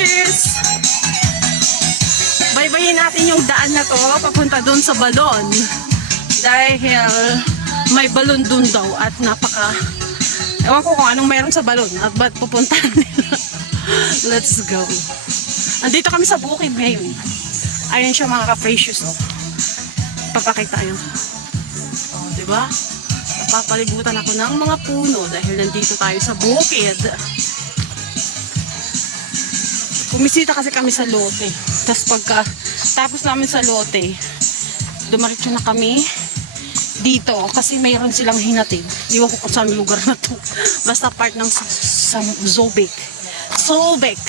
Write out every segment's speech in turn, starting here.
Fishes! Baybayin natin yung daan na to papunta dun sa balon. Dahil may balon dun daw at napaka... Ewan ko kung anong meron sa balon at ba't pupuntahan nila. Let's go. Andito kami sa bukid ngayon. Ayun siya mga ka-precious. Oh. Papakita yun. Oh, diba? Papalibutan ako ng mga puno dahil nandito tayo sa bukid. Pumisita kasi kami sa lote. Tapos tapos namin sa lote, dumaritso na kami dito kasi mayroon silang hinatid. Iwan ko kung saan lugar na to. Basta part ng Zobek. Zobek.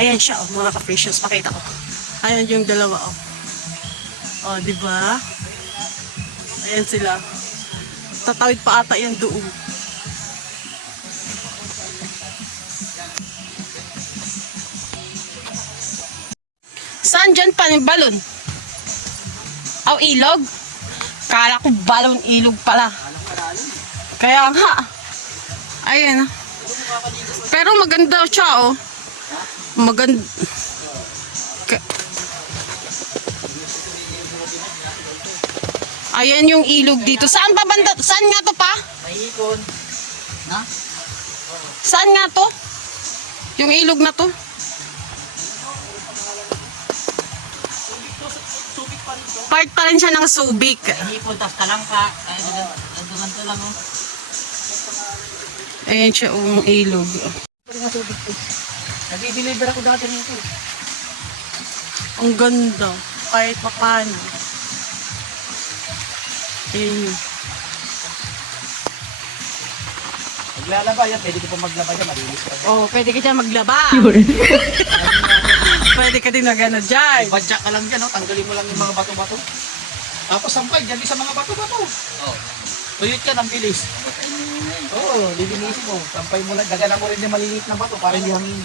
Ayan siya, oh, mga ka-precious. Pakita ko. Ayan yung dalawa, oh. Oh, diba? Ayan sila. Tatawid pa ata yan doon. Saan dyan pa yung balon? Aw, ilog? Kala ko balon, ilog pala. Kaya nga. Ayan. Pero maganda siya, oh. Maganda. Ayan yung ilog dito. Saan pa banda? Saan nga to pa? May ikon. Na? Saan nga to? Yung ilog na to? Part pa rin siya ng Subic. May ikon, tas talangka. Dugan to lang, oh. Ayan siya yung ilog. Nag-i-deliver ako dati nito. Ang ganda. Kahit pa paano. Ayan yun. Maglalaba yan, pwede ko pa maglaba yan, malinis pa. Oh, pwede ka dyan maglaba. Pwede ka din na gano'n dyan. Badya ka lang dyan, oh. Tanggalin mo lang yung mga bato-bato. Tapos sampay, dyan sa mga bato-bato. Oh. Tuyot ka ng bilis. Oo, lilinisin mo. Sampay mo lang, dagalan mo rin yung maliliit na bato para hindi hangin.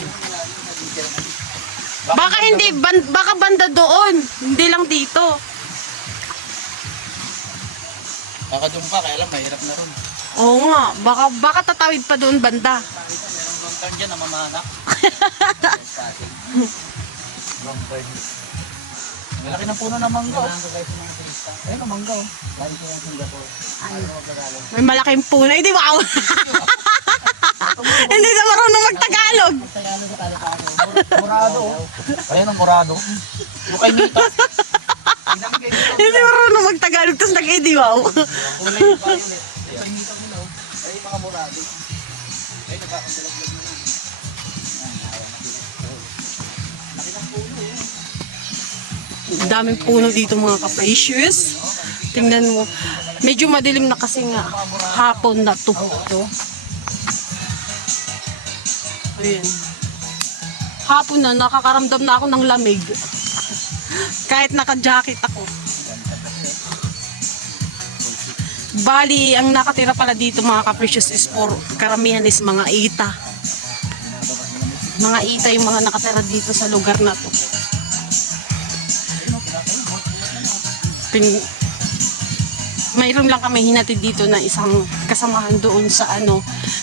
Baka hindi, baka banda doon. Hindi lang dito. Baka doon pa, kaya lang mahirap na ron. Oo nga, baka tatawid pa doon banda. Merong long turn dyan na mamanak. Long turn. Malaki ng puno ng mangga. Ayun ang mangga. Lagi ko ng Singapore. May malaking puno. Hindi, wow! Hindi na marunong magtagalog. Tagalog sa Tagalog. Murado. Ayun ang murado. Yung kay Nita. Hindi marunong magtagalog, tapos nag-idiwaw. Kulay yung violet. Ayun ang Nita mo lang. Ayun mga murado. Ayun nagkakasalag-lag mo. Laki ng puno eh. Daming puno dito mga ka-precious. Tingnan mo. Medyo madilim na kasi nga hapon na to. Ayan. Hapon na, nakakaramdam na ako ng lamig. Kahit naka-jacket ako. Bali, ang nakatira pala dito mga ka-precious is karamihan is mga ita. Mga ita yung mga nakatira dito sa lugar na to. Mayroon lang kami hinatid dito na isang kasamahan doon sa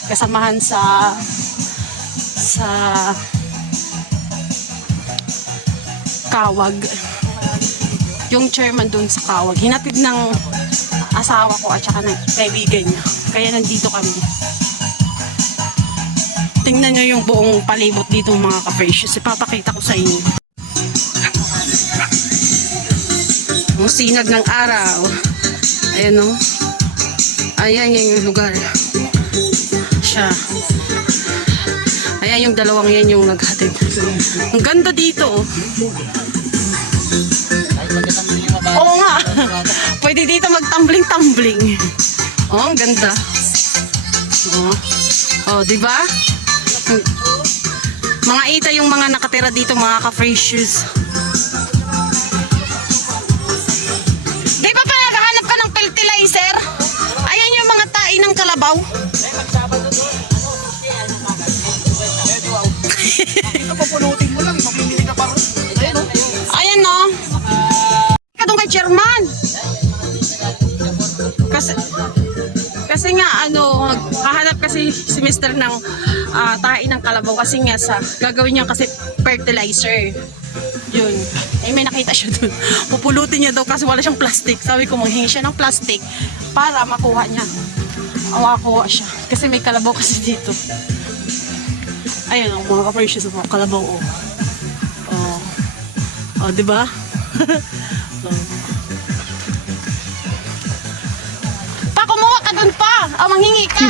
kasamahan sa Kawag. Yung chairman doon sa Kawag. Hinatid ng asawa ko at saka ng kaibigan niya. Kaya nandito kami. Tingnan nyo yung buong palibot dito mga ka-precious. Ipapakita ko sa inyo. Ang sinag ng araw. Ayan o. Ayan yung lugar. Siya. Ayan yung dalawang yan yung naghatid. Ang ganda dito. Oo nga. Pwede dito magtumbling-tumbling. Oh, ang ganda. Oh, di ba? Mga ita yung mga nakatira dito mga ka-precious. Di ba pa naghahanap ka ng fertilizer? Ayan yung mga tai ng kalabaw. Ito papulutin mo lang, mamimili ka pa rin. Ayan o. Ayan no. Ika doon kay chairman. Kasi Kasi nga, hahanap kasi si Mr. ng tahi ng kalabaw kasi nga gagawin niya kasi fertilizer. Yun. May nakita siya dun. Pupulutin niya daw kasi wala siyang plastic. Sabi ko, manghingi siya ng plastic para makuha niya. Makuha siya. Kasi may kalabaw kasi dito. Ayun, mga ka-precious mo, kalabaw, diba? Pa, kumuha ka dun pa! Manghingi ka!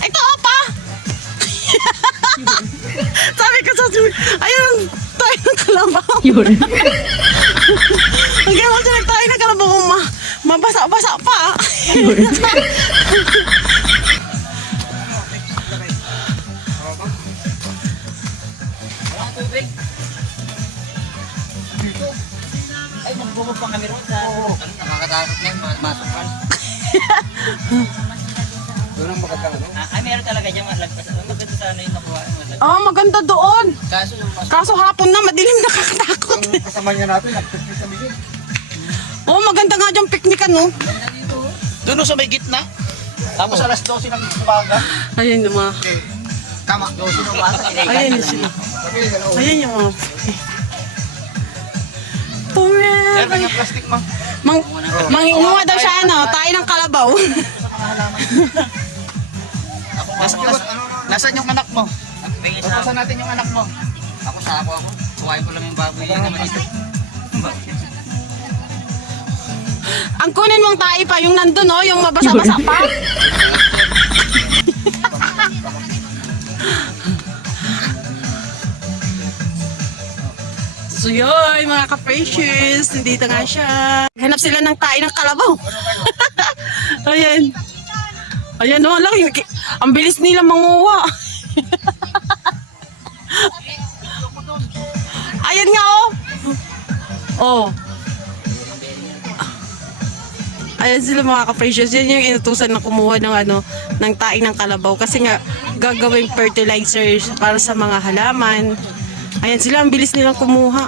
Ito, pa! Sabi ko sa ayun, tayo ng kalabaw. Yun. Ang gano'n sila tayo ng kalabaw, mabasa-basa pa. Ay, magbubog pa kami ron sa... Nakakatakot na yun, masukan. Doon ang magandang ano? Ay, meron talaga dyan malagpas. Maganda sana yung nakuha. Maganda doon. Kaso yung Kaso hapon na, madilim, nakakatakot. Ang kasama niya natin, nag-picnic kami din. Maganda nga dyan picnic, no? Doon sa may gitna. Tapos alas 12 ng umaga. Ayan yung mga, Tama. 12 na umaga. ayan yung sila. Okay, hello. Ayan yung mga, Meron forever. yung plastic mo. Manginguha daw siya, tayo ng kalabaw. Nasaan yung anak mo? May isa. Papasan natin yung anak mo. Ako sa ako. Suwain ko lang yung baboy. Yun naman ito. Ang kunin mong tayo pa, yung nandun, yung mabasa-basa pa. So yun, mga ka-precious, nandito nga siya. Hanap sila ng tayo ng kalabaw. Ayan. Ayan, lang. Ang bilis nila manguha. Ayan nga, Ayan sila mga ka-precious. Yan yung inutusan na kumuha ng tae ng kalabaw. Kasi nga, gagawing fertilizer para sa mga halaman. Ayan sila, ang bilis nilang kumuha.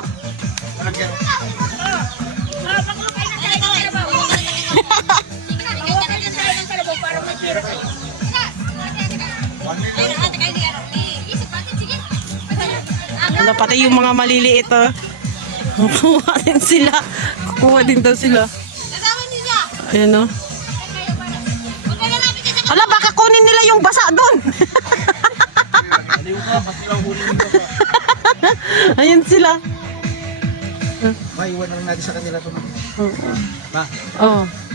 Pati yung mga maliliit, kukuha din sila. Kukuha din daw sila. Ayan, Ala, baka kunin nila yung basa doon. Ayan sila. Maiwan na lang natin sa kanila ito. Ma,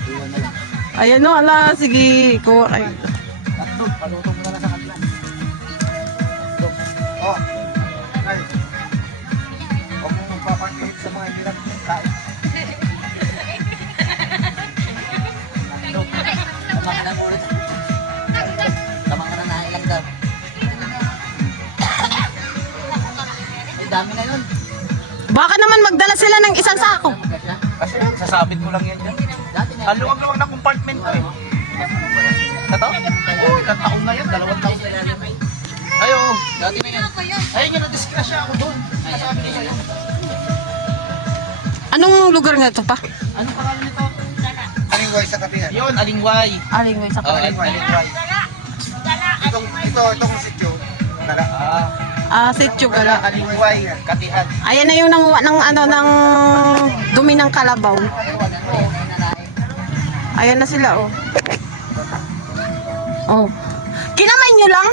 iwan na lang. Ayan, ala, sige, kuha kayo. Tatlo, palutong mo na lang sa kanila. Ay. Huwag mong magpapangkihit sa mga hirap ng kain. Tama ka lang ulit. Tama ka na nailang daw. Ay, dami na yun. Baka naman magdala sila ng isang sako. Kasi sasabit mo lang yan dyan. Dati na. Ang luwag-luwag na compartment ko eh. Ito? Oo, ilang taon na yan. 2 taon na yan. Ayo, Dati na yun. ayun yung na-discrash ako doon. Nasabi ko sa'yo. Anong lugar nga ito pa? Anong pangalan nito? Alingway sa kapihan. Yun, Alingway. Alingway sa Oh, Alingway. Itong sityo. Sityo pala. Alingway, Katihan. Ayan na yung ng dumi ng kalabaw. Ayan na sila, Kinamay nyo lang?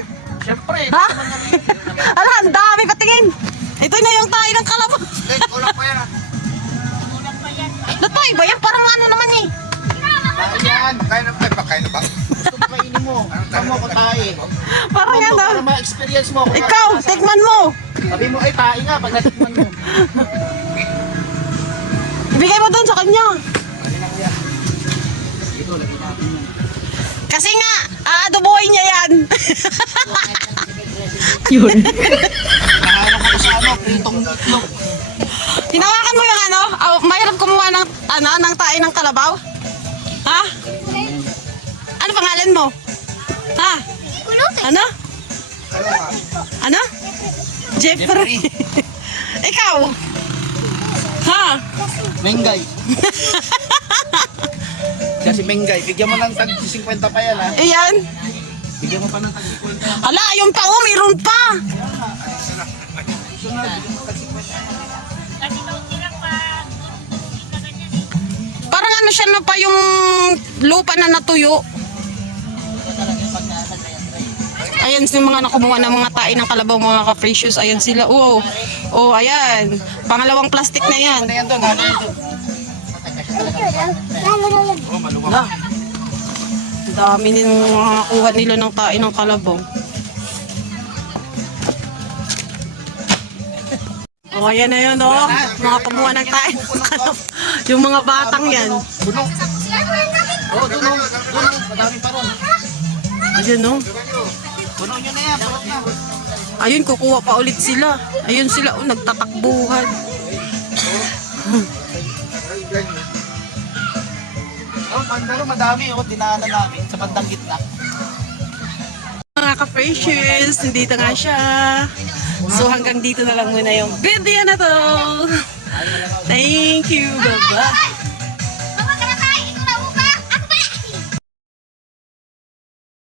Siyempre. Ha? Ala, ang dami patingin. Ito na yung tayo ng kalabaw. Kulang pa yan. Ba't pa iba yan? Parang naman eh. Bakit yan? Pakain na ba? Gusto mo kainin mo. Tama ko tayo. Parang yan Para ma-experience mo. Kung Ikaw, tikman mo. Sabi mo, tayo nga pag natikman mo. Ibigay mo doon sa kanya. Kasi nga, aadoboy niya yan. Nahanap ko sa pritong itlog. Hinawakan mo yung mahirap kumuha ng tae ng kalabaw? Ha? Ano pangalan mo? Ha? Ano? Ano? Jeffrey. Ikaw? Ha? Mengay. Kasi Mengay, bigyan mo ng tag 50 pa yan ha. Ayan. Bigyan mo pa ng tag 50. Hala, yung pa, oh, meron pa. Parang ano siya na pa yung lupa na natuyo. Ayan yung mga nakumuha ng mga tae ng kalabaw, mga ka-precious. Ayan sila. Oh, oh, ayan. Pangalawang plastic na yan. Ano yan doon? Ano yan doon? Oh, maluwag. Hala. Ang dami din mga nakuha nila ng tae ng kalabaw. Oh, ayan na yun, oh. Mga kumuha ng tae ng kalabaw. Yung mga batang yan. Puno. Oh, doon. Doon. Madami pa ron. Ayan, oh. Puno nyo na yan. Puno na. Ayun, kukuha pa ulit sila. Ayun sila, oh, nagtatakbuhan. Oh, bandaro madami. Oh, dinaanan namin sa bandang gitna. Mga ka-precious, nandito nga siya. So hanggang dito na lang muna yung video na to. Thank you, bye-bye.